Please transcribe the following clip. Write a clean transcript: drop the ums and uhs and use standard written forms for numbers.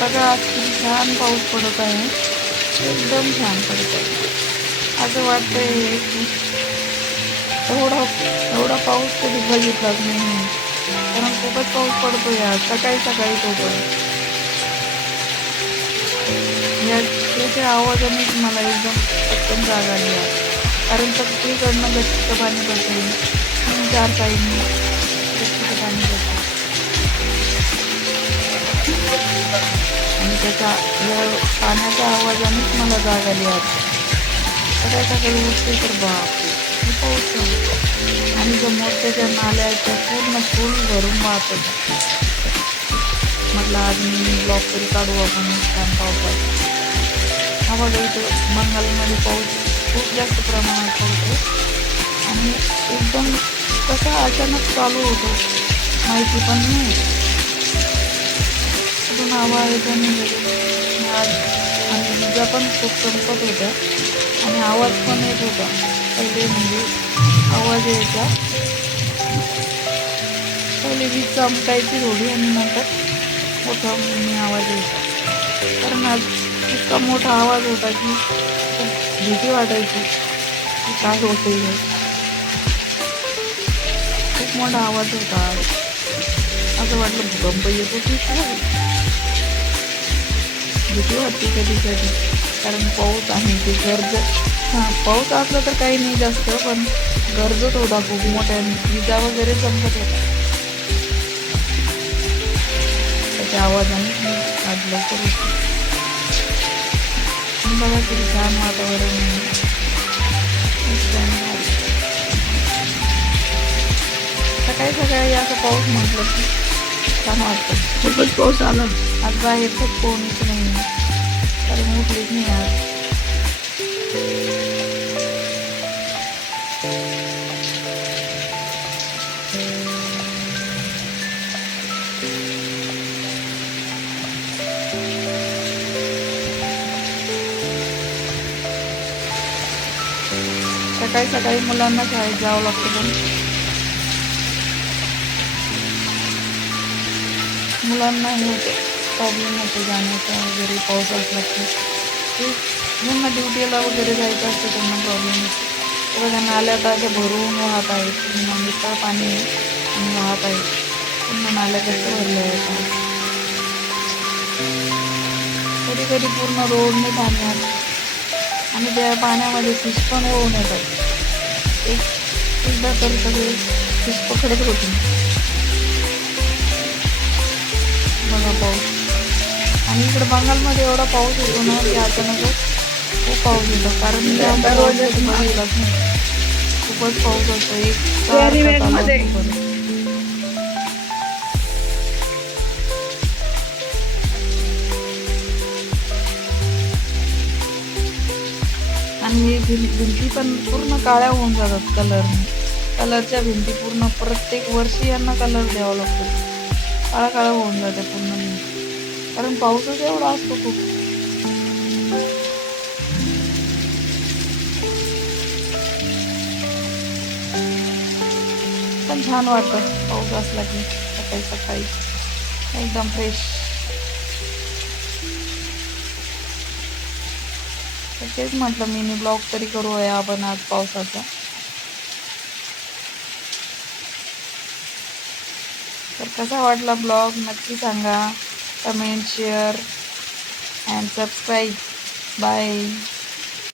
बघा आज किती छान पाऊस पडत आहे. एकदम छान पडत आहे. असं वाटतंय की एवढा एवढा पाऊस कधी बघितलाच नाही. कारण खूपच पाऊस पडतोय आज सकाळी सकाळी तो पण. याच्या आवाजानेच मला एकदम पटकन जाग आली आज. कारण सगळीकडनं गच्चीचं पाणी पडतंय. 3-4 साईडनी गच्चीचं पाणी पडतंय. आणि त्याच्या या पाण्याच्या आवाजानेच मला जाग आली आज. सकाळी सकाळी उठते तर बापरे किती पाऊस आहे. आणि समोरच्या नाल्याच्या पूर्ण फुल भरून वाहत होता. म्हटलं आज मी ब्लॉग तरी काढू आपण छान पावसात. हा बघा इथं बंगालमध्ये पाऊस खूप जास्त प्रमाणात पडतो आणि एकदम कसा अचानक चालू होतो माहिती पण नाही. कुठून आवाज येतो नाही आज. आणि विजा पण खूप चमकत होत्या आणि आवाज पण येत होता. पहिले म्हणजे आवाज यायचा, पहिले वीज चमकायची थोडी आणि नंतर मोठा आवाज यायचा. कारण आज इतका मोठा आवाज होता की भीती वाटायची की काय होतंय हे. खूप मोठा आवाज होता आज. असं वाटलं भूकंप येतो की काय. भीती वाटते कधी कधी. कारण पाऊस आहे ते पाऊस असला तर काही नाही जास्त, पण गरजत होता खूप मोठ्या. विजा वगैरे चमकत होता त्याच्या आवाजाने आज लवकर होती. बघा किती छान वातावरण आहे. सकाळी सकाळी असं पाऊस म्हटलं की छान वाटतं. खूपच पाऊस आला आज बाहेर खूप कोणीच नाही कारण उठलीच नाही आज. सकाळी सकाळी मुलांना शाळेत जावं लागतं पण मुलांना हे प्रॉब्लेम होतो जाण्याचा वगैरे. पाऊस असला की ज्यांना ड्युटीला वगैरे जायचं असतं त्यांना प्रॉब्लेम होतो. तेव्हा त्यांना नाल्यात अशा भरून वाहत आहेत. पूर्ण नितळ पाणी आणि वाहत आहे. पूर्ण नाल्या कसं भरल्या आहेत. कधी कधी पूर्ण रोडने पाणी आणि त्या पाण्यामध्ये फिश पण होऊन येतात. एकदा तर सगळे फिश पकडत होते. बघा पाऊस. आणि इकडे बंगालमध्ये एवढा पाऊस येतो ना की अचानकच खूप पाऊस येतो. कारण बघितलाच नाही. खूपच पाऊस असतो. एक आणि भिंती पण पूर्ण काळ्या होऊन जातात कलरच्या भिंती. पूर्ण प्रत्येक वर्षी यांना कलर द्यावा लागतो. काळा काळा होऊन जाते पूर्ण भिंती. कारण पाऊसच एवढा असतो खूप. पण छान वाटतं पाऊस असला की सकाळी सकाळी एकदम फ्रेश. तेच म्हटलं मिनी ब्लॉग तरी करूया आपण आज पावसाचा. तर कसा वाटला ब्लॉग नक्की सांगा. Comment, share and subscribe. Bye.